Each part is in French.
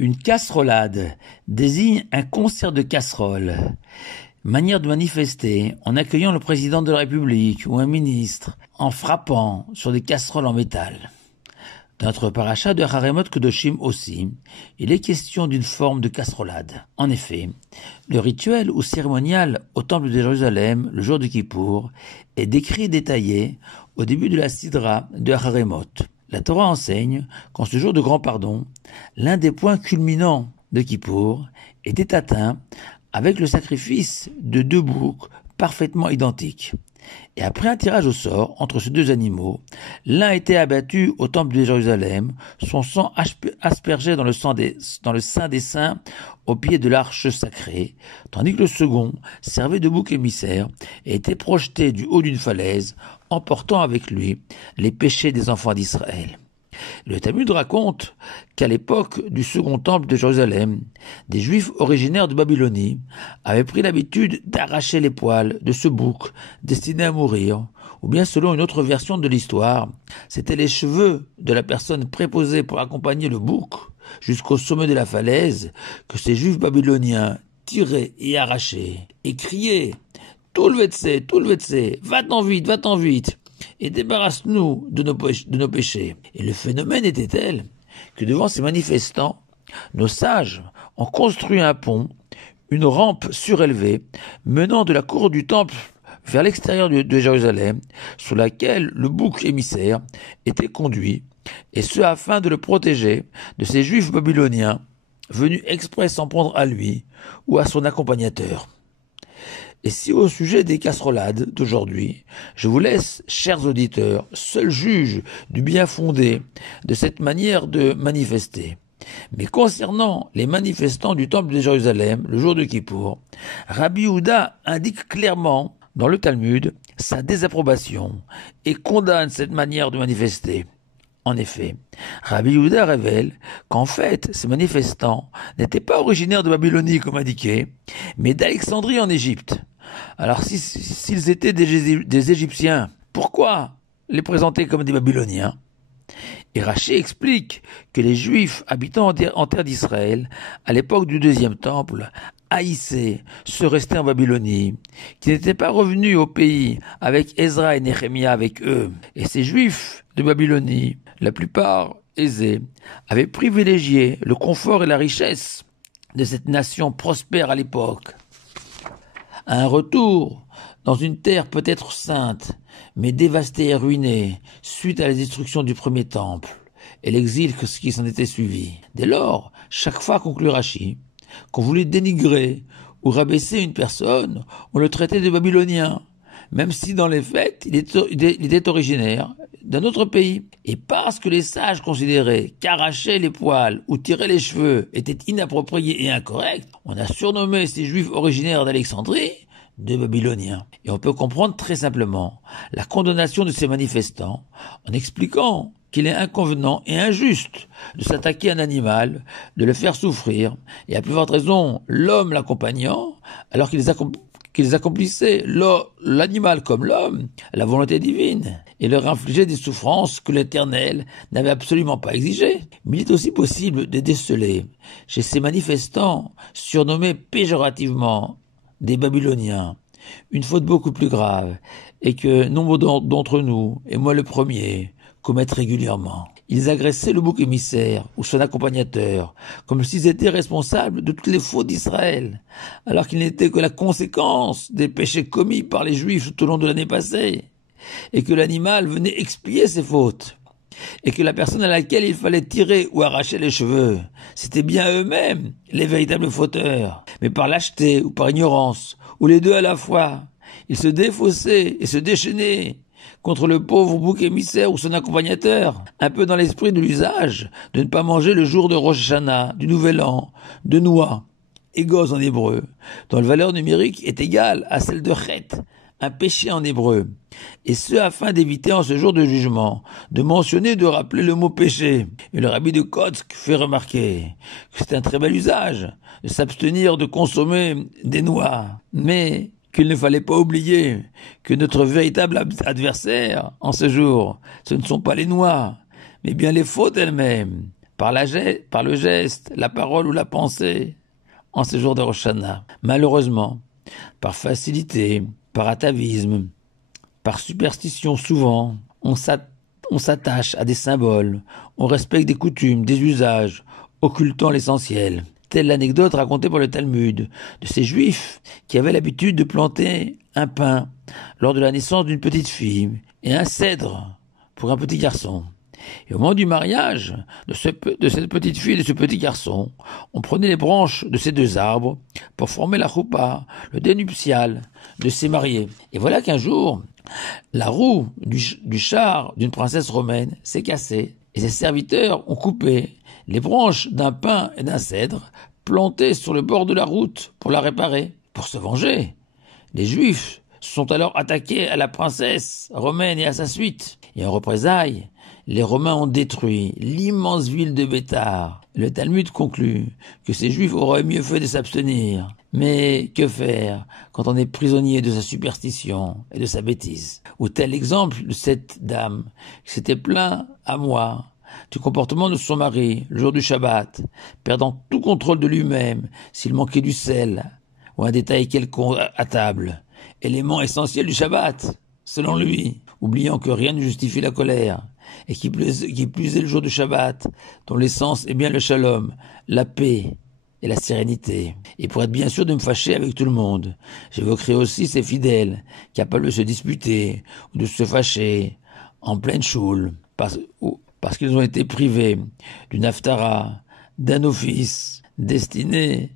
Une casserolade désigne un concert de casseroles, manière de manifester en accueillant le président de la République ou un ministre, en frappant sur des casseroles en métal. Dans notre paracha de Haremot Kedoshim aussi, il est question d'une forme de casserolade. En effet, le rituel ou cérémonial au temple de Jérusalem, le jour de Kippour, est décrit et détaillé au début de la Sidra de Haremot. La Torah enseigne qu'en ce jour de grand pardon, l'un des points culminants de Kippour était atteint avec le sacrifice de 2 boucs parfaitement identiques. Et après un tirage au sort entre ces 2 animaux, l'un était abattu au temple de Jérusalem, son sang aspergé dans le Saint des Saints au pied de l'arche sacrée, tandis que le second servait de bouc émissaire et était projeté du haut d'une falaise, emportant avec lui les péchés des enfants d'Israël. Le Talmud raconte qu'à l'époque du second temple de Jérusalem, des Juifs originaires de Babylonie avaient pris l'habitude d'arracher les poils de ce bouc destiné à mourir, ou bien selon une autre version de l'histoire, c'étaient les cheveux de la personne préposée pour accompagner le bouc jusqu'au sommet de la falaise que ces Juifs babyloniens tiraient et arrachaient et criaient « Tout le vetse, va-t'en vite !» et débarrasse-nous de nos péchés. Et le phénomène était tel que devant ces manifestants, nos sages ont construit un pont, une rampe surélevée, menant de la cour du temple vers l'extérieur de Jérusalem, sur laquelle le bouc émissaire était conduit, et ce afin de le protéger de ces Juifs babyloniens venus exprès s'en prendre à lui ou à son accompagnateur. Et si au sujet des casserolades d'aujourd'hui, je vous laisse, chers auditeurs, seuls juges du bien fondé de cette manière de manifester. Mais concernant les manifestants du temple de Jérusalem, le jour de Kippour, Rabbi Yehuda indique clairement dans le Talmud sa désapprobation et condamne cette manière de manifester. En effet, Rabbi Yehuda révèle qu'en fait, ces manifestants n'étaient pas originaires de Babylonie comme indiqué, mais d'Alexandrie en Égypte. Alors s'ils étaient des Égyptiens, pourquoi les présenter comme des Babyloniens? Et Rachi explique que les Juifs habitant en terre d'Israël, à l'époque du 2e temple, haïssaient ceux restés en Babylonie, qui n'étaient pas revenus au pays avec Ezra et Néhémia avec eux. Et ces Juifs de Babylonie, la plupart aisés, avaient privilégié le confort et la richesse de cette nation prospère à l'époque. À un retour dans une terre peut-être sainte, mais dévastée et ruinée, suite à la destruction du premier temple, et l'exil qui s'en était suivi. Dès lors, chaque fois, conclut Rachi, qu'on voulait dénigrer ou rabaisser une personne, on le traitait de babylonien, même si dans les faits, il était originaire d'un autre pays. Et parce que les sages considéraient qu'arracher les poils ou tirer les cheveux était inapproprié et incorrect, on a surnommé ces Juifs originaires d'Alexandrie de Babyloniens. Et on peut comprendre très simplement la condamnation de ces manifestants en expliquant qu'il est inconvenant et injuste de s'attaquer à un animal, de le faire souffrir, et à plus forte raison l'homme l'accompagnant, alors qu'ils accomplissaient l'animal comme l'homme, la volonté divine, et leur infligeaient des souffrances que l'Éternel n'avait absolument pas exigées. Mais il est aussi possible de déceler chez ces manifestants, surnommés péjorativement des Babyloniens, une faute beaucoup plus grave, et que nombre d'entre nous, et moi le premier, commettent régulièrement. Ils agressaient le bouc émissaire ou son accompagnateur, comme s'ils étaient responsables de toutes les fautes d'Israël, alors qu'ils n'étaient que la conséquence des péchés commis par les Juifs tout au long de l'année passée, et que l'animal venait expier ses fautes, et que la personne à laquelle il fallait tirer ou arracher les cheveux, c'était bien eux-mêmes les véritables fauteurs, mais par lâcheté ou par ignorance, ou les deux à la fois, ils se défaussaient et se déchaînaient contre le pauvre bouc émissaire ou son accompagnateur, un peu dans l'esprit de l'usage de ne pas manger le jour de Rosh Hashanah, du Nouvel An, de noix, égos en hébreu, dont la valeur numérique est égale à celle de chet, un péché en hébreu, et ce afin d'éviter en ce jour de jugement de mentionner, de rappeler le mot péché. Et le rabbi de Kotsk fait remarquer que c'est un très bel usage de s'abstenir de consommer des noix, mais qu'il ne fallait pas oublier que notre véritable adversaire en ce jour, ce ne sont pas les noix, mais bien les fautes elles-mêmes. par le geste, la parole ou la pensée, en ces jours de Rosh Hashanah. Malheureusement, par facilité, par atavisme, par superstition souvent, on s'attache à des symboles, on respecte des coutumes, des usages, occultant l'essentiel. Telle l'anecdote racontée par le Talmud de ces Juifs qui avaient l'habitude de planter un pin lors de la naissance d'une petite fille et un cèdre pour un petit garçon. Et au moment du mariage de cette petite fille et de ce petit garçon, on prenait les branches de ces deux arbres pour former la choupa, le dénuptial de ces mariés. Et voilà qu'un jour, la roue du char d'une princesse romaine s'est cassée et ses serviteurs ont coupé les branches d'un pin et d'un cèdre plantés sur le bord de la route pour la réparer. Pour se venger, les Juifs se sont alors attaqués à la princesse romaine et à sa suite. Et en représailles, les Romains ont détruit l'immense ville de Béthar. Le Talmud conclut que ces Juifs auraient mieux fait de s'abstenir. Mais que faire quand on est prisonnier de sa superstition et de sa bêtise? Ou tel exemple de cette dame qui s'était plaint à moi du comportement de son mari le jour du Shabbat, perdant tout contrôle de lui-même s'il manquait du sel ou un détail quelconque à table, élément essentiel du Shabbat, selon lui, oubliant que rien ne justifie la colère, et qui plus est le jour du Shabbat, dont l'essence est bien le shalom, la paix et la sérénité. Et pour être bien sûr de me fâcher avec tout le monde, j'évoquerai aussi ces fidèles capables de se disputer ou de se fâcher en pleine choule, parce qu'ils ont été privés d'une haftara, d'un office destiné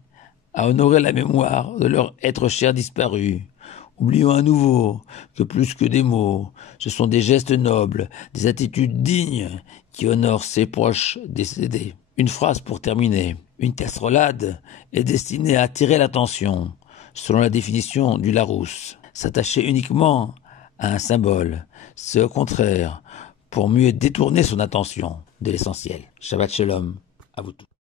à honorer la mémoire de leur être cher disparu. Oublions à nouveau que plus que des mots, ce sont des gestes nobles, des attitudes dignes qui honorent ses proches décédés. Une phrase pour terminer. Une casserolade est destinée à attirer l'attention, selon la définition du Larousse. S'attacher uniquement à un symbole, c'est au contraire pour mieux détourner son attention de l'essentiel. Shabbat Shalom à vous tous.